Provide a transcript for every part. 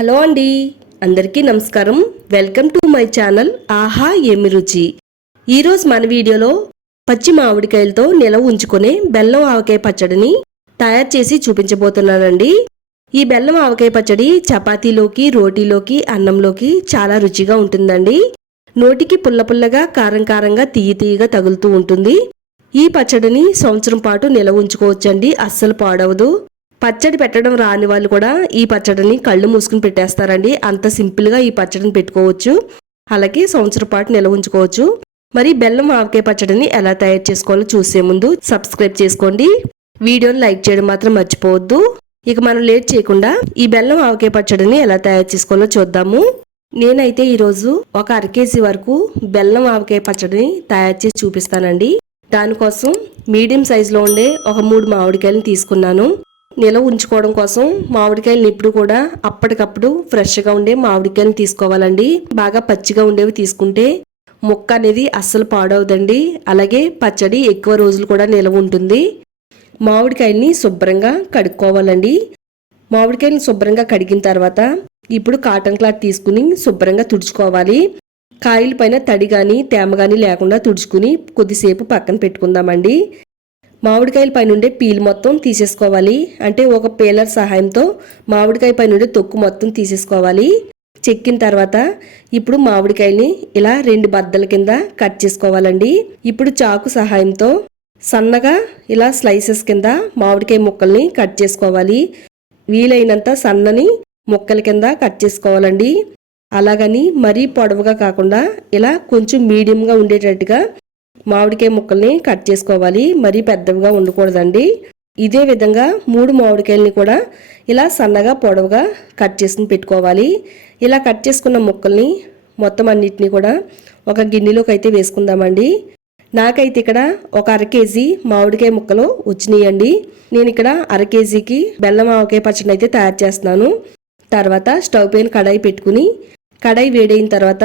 Hello అండి. అందరికీ నమస్కారం. వెల్కమ్ టు మై ఛానల్ ఆహా ఏమి రుచి. ఈరోజు మన వీడియోలో పచ్చి మామిడికాయలతో నిలవ ఉంచుకునే బెల్లం ఆవకాయ పచ్చడిని తయారు చేసి చూపించబోతున్నానండి. ఈ బెల్లం ఆవకాయ పచ్చడి చపాతీలోకి రోటీలోకి అన్నంలోకి చాలా రుచిగా ఉంటుందండి. నోటికి పుల్ల పుల్లగా కారం కారంగా తీయ తీయగా తగులుతూ ఉంటుంది. ఈ పచ్చడిని సంవత్సరం పాటు నిలవ ఉంచుకోవచ్చండి. అస్సలు పాడవదు. పచ్చడి పెట్టడం రాని వాళ్ళు కూడా ఈ పచ్చడిని కళ్ళు మూసుకుని పెట్టేస్తారండి. అంత సింపుల్గా ఈ పచ్చడిని పెట్టుకోవచ్చు. అలాగే సంవత్సరం పాటు నిల్వ ఉంచుకోవచ్చు. మరి బెల్లం ఆవకాయ పచ్చడిని ఎలా తయారు చేసుకోవాలో చూసే ముందు సబ్స్క్రైబ్ చేసుకోండి. వీడియోని లైక్ చేయడం మాత్రం మర్చిపోవద్దు. ఇక మనం లేట్ చేయకుండా ఈ బెల్లం ఆవకాయ పచ్చడిని ఎలా తయారు చేసుకోవాలో చూద్దాము. నేనైతే ఈరోజు ఒక అర కేజీ వరకు బెల్లం ఆవకాయ పచ్చడిని తయారు చేసి చూపిస్తానండి. దానికోసం మీడియం సైజులో ఉండే ఒక మూడు మామిడికాయలను తీసుకున్నాను. నిలవ ఉంచుకోవడం కోసం మామిడికాయలను ఇప్పుడు కూడా అప్పటికప్పుడు ఫ్రెష్గా ఉండే మామిడికాయలను తీసుకోవాలండి. బాగా పచ్చిగా ఉండేవి తీసుకుంటే ముక్క అనేది అస్సలు పాడవదండి. అలాగే పచ్చడి ఎక్కువ రోజులు కూడా నిలవ ఉంటుంది. మామిడికాయల్ని శుభ్రంగా కడుక్కోవాలండి. మామిడికాయలను శుభ్రంగా కడిగిన తర్వాత ఇప్పుడు కాటన్ క్లాత్ తీసుకుని శుభ్రంగా తుడుచుకోవాలి. కాయల పైన తడి కానీ తేమ కానీ లేకుండా తుడుచుకుని కొద్దిసేపు పక్కన పెట్టుకుందామండి. మామిడికాయల పైనుండే పీల్ మొత్తం తీసేసుకోవాలి. అంటే ఒక పేలర్ సహాయంతో మామిడికాయ పైనుండే తొక్కు మొత్తం తీసేసుకోవాలి. చెక్కిన తర్వాత ఇప్పుడు మామిడికాయని ఇలా రెండు బద్దల కింద కట్ చేసుకోవాలండి. ఇప్పుడు చాకు సహాయంతో సన్నగా ఇలా స్లైసెస్ కింద మామిడికాయ ముక్కల్ని కట్ చేసుకోవాలి. వీలైనంత సన్నని ముక్కల కింద కట్ చేసుకోవాలండి. అలాగని మరీ పొడవుగా కాకుండా ఇలా కొంచెం మీడియంగా ఉండేటట్టుగా మామిడికాయ ముక్కల్ని కట్ చేసుకోవాలి. మరీ పెద్దవిగా ఉండకూడదండి. ఇదే విధంగా మూడు మామిడికాయలని కూడా ఇలా సన్నగా పొడవుగా కట్ చేసుకుని పెట్టుకోవాలి. ఇలా కట్ చేసుకున్న ముక్కల్ని మొత్తం అన్నిటినీ కూడా ఒక గిన్నెలోకి అయితే వేసుకుందామండి. నాకైతే ఇక్కడ ఒక అర కేజీ మామిడికాయ ముక్కలు వచ్చినాయండి. నేను ఇక్కడ అర కేజీకి బెల్లం ఆవకాయ పచ్చడి అయితే తయారు చేస్తున్నాను. తర్వాత స్టవ్ పైన కడాయి పెట్టుకుని కడాయి వేడైన తర్వాత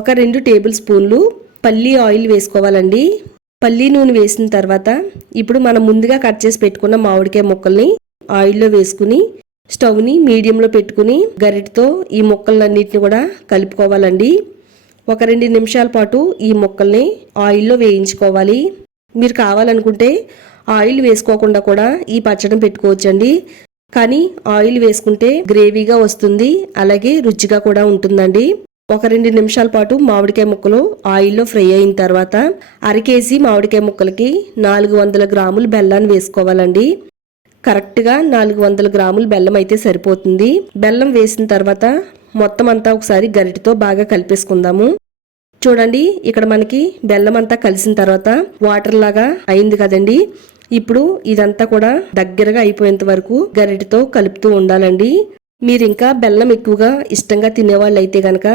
ఒక రెండు టేబుల్ స్పూన్లు పల్లి ఆయిల్ వేసుకోవాలండి. పల్లి నూనె వేసిన తర్వాత ఇప్పుడు మనం ముందుగా కట్ చేసి పెట్టుకున్న మామిడికాయ ముక్కల్ని ఆయిల్లో వేసుకుని స్టవ్ని మీడియంలో పెట్టుకుని గరిటతో ఈ ముక్కలన్నిటిని కూడా కలుపుకోవాలండి. ఒక రెండు నిమిషాల పాటు ఈ ముక్కల్ని ఆయిల్లో వేయించుకోవాలి. మీరు కావాలనుకుంటే ఆయిల్ వేసుకోకుండా కూడా ఈ పచ్చడి పెట్టుకోవచ్చండి. కానీ ఆయిల్ వేసుకుంటే గ్రేవీగా వస్తుంది అలాగే రుచిగా కూడా ఉంటుందండి. ఒక రెండు నిమిషాల పాటు మామిడికాయ ముక్కలు ఆయిల్లో ఫ్రై అయిన తర్వాత అర కేజీ మామిడికాయ ముక్కలకి నాలుగు వందల గ్రాములు బెల్లాన్ని వేసుకోవాలండి. కరెక్ట్గా నాలుగు వందల గ్రాములు బెల్లం అయితే సరిపోతుంది. బెల్లం వేసిన తర్వాత మొత్తం అంతా ఒకసారి గరిటతో బాగా కలిపేసుకుందాము. చూడండి ఇక్కడ మనకి బెల్లం అంతా కలిసిన తర్వాత వాటర్ లాగా అయింది కదండి. ఇప్పుడు ఇదంతా కూడా దగ్గరగా అయిపోయేంత వరకు గరిటతో కలుపుతూ ఉండాలండి. మీరు ఇంకా బెల్లం ఎక్కువగా ఇష్టంగా తినేవాళ్ళు అయితే కనుక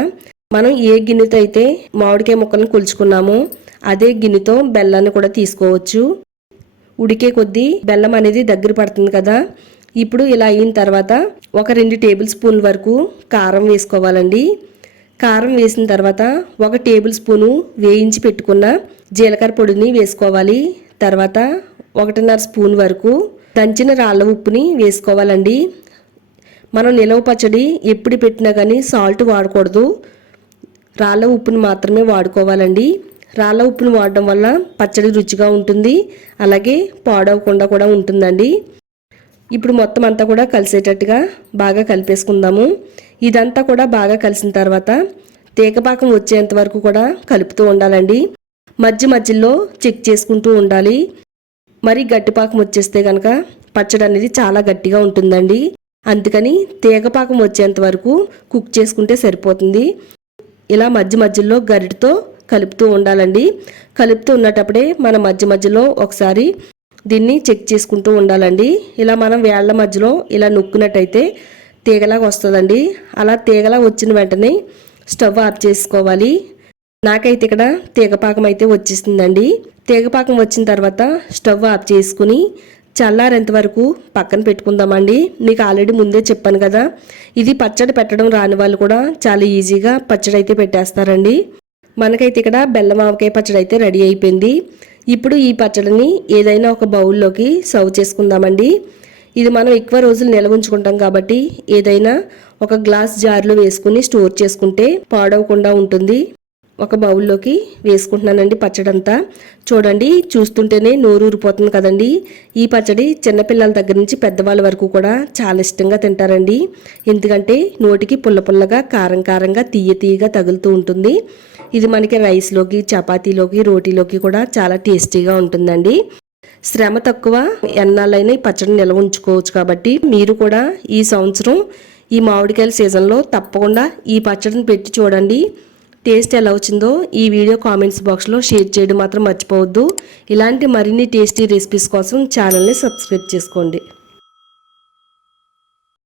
మనం ఏ గిన్నెతో అయితే మామిడికాయ ముక్కలను కొలుచుకున్నామో అదే గిన్నెతో బెల్లాన్ని కూడా తీసుకోవచ్చు. ఉడికే కొద్దీ బెల్లం అనేది దగ్గర పడుతుంది కదా. ఇప్పుడు ఇలా అయిన తర్వాత ఒక రెండు టేబుల్ స్పూన్ వరకు కారం వేసుకోవాలండి. కారం వేసిన తర్వాత ఒక టేబుల్ స్పూను వేయించి పెట్టుకున్న జీలకర్ర పొడిని వేసుకోవాలి. తర్వాత ఒకటిన్నర స్పూన్ వరకు దంచిన రాళ్ళ ఉప్పుని వేసుకోవాలండి. మనం నిలవ పచ్చడి ఎప్పుడు పెట్టినా కానీ సాల్ట్ వాడకూడదు. రాళ్ళ ఉప్పుని మాత్రమే వాడుకోవాలండి. రాళ్ళ ఉప్పుని వాడడం వల్ల పచ్చడి రుచిగా ఉంటుంది. అలాగే పాడవకుండా కూడా ఉంటుందండి. ఇప్పుడు మొత్తం అంతా కూడా కలిసేటట్టుగా బాగా కలిపేసుకుందాము. ఇదంతా కూడా బాగా కలిసిన తర్వాత తీగపాకం వచ్చేంత వరకు కూడా కలుపుతూ ఉండాలండి. మధ్య మధ్యలో చెక్ చేసుకుంటూ ఉండాలి. మరి గట్టిపాకం వచ్చేస్తే కనుక పచ్చడి అనేది చాలా గట్టిగా ఉంటుందండి. అందుకని తీగపాకం వచ్చేంత వరకు కుక్ చేసుకుంటే సరిపోతుంది. ఇలా మధ్య మధ్యలో గరిటతో కలుపుతూ ఉండాలండి. కలుపుతూ ఉన్నటప్పుడే మన మధ్య మధ్యలో ఒకసారి దీన్ని చెక్ చేసుకుంటూ ఉండాలండి. ఇలా మనం వేళ్ళ మధ్యలో ఇలా నొక్కునట్టయితే తీగలాగా వస్తుందండి. అలా తీగలా వచ్చిన వెంటనే స్టవ్ ఆఫ్ చేసుకోవాలి. నాకైతే ఇక్కడ తీగపాకం అయితే వచ్చేసిందండి. తీగపాకం వచ్చిన తర్వాత స్టవ్ ఆఫ్ చేసుకుని చల్లారేంత వరకు పక్కన పెట్టుకుందామండి. మీకు ఆల్రెడీ ముందే చెప్పాను కదా. ఇది పచ్చడి పెట్టడం రాని వాళ్ళు కూడా చాలా ఈజీగా పచ్చడి అయితే పెట్టేస్తారండి. మనకైతే ఇక్కడ బెల్లం ఆవకాయ పచ్చడి అయితే రెడీ అయిపోయింది. ఇప్పుడు ఈ పచ్చడిని ఏదైనా ఒక బౌల్లోకి సర్వ్ చేసుకుందామండి. ఇది మనం ఎక్కువ రోజులు నిల్వ ఉంచుకుంటాం కాబట్టి ఏదైనా ఒక గ్లాస్ జార్లో వేసుకుని స్టోర్ చేసుకుంటే పాడవకుండా ఉంటుంది. ఒక బౌల్లోకి వేసుకుంటున్నానండి పచ్చడి అంతా చూడండి చూస్తుంటేనే నోరు ఊరిపోతుంది కదండి. ఈ పచ్చడి చిన్నపిల్లల దగ్గర నుంచి పెద్దవాళ్ళ వరకు కూడా చాలా ఇష్టంగా తింటారండి. ఎందుకంటే నోటికి పుల్ల పుల్లగా కారం కారంగా తీయ తీయగా తగులుతూ ఉంటుంది. ఇది మనకి రైస్లోకి చపాతీలోకి రోటీలోకి కూడా చాలా టేస్టీగా ఉంటుందండి. శ్రమ తక్కువ ఎన్నాళ్ళైనా ఈ పచ్చడిని నిల్వ ఉంచుకోవచ్చు కాబట్టి మీరు కూడా ఈ సంవత్సరం ఈ మామిడికాయల సీజన్లో తప్పకుండా ఈ పచ్చడిని పెట్టి చూడండి. టేస్ట్ ఎలా వచ్చిందో ఈ వీడియో కామెంట్స్ బాక్స్లో షేర్ చేయడం మాత్రం మర్చిపోవద్దు. ఇలాంటి మరిన్ని టేస్టీ రెసిపీస్ కోసం ఛానల్ని సబ్స్క్రైబ్ చేసుకోండి.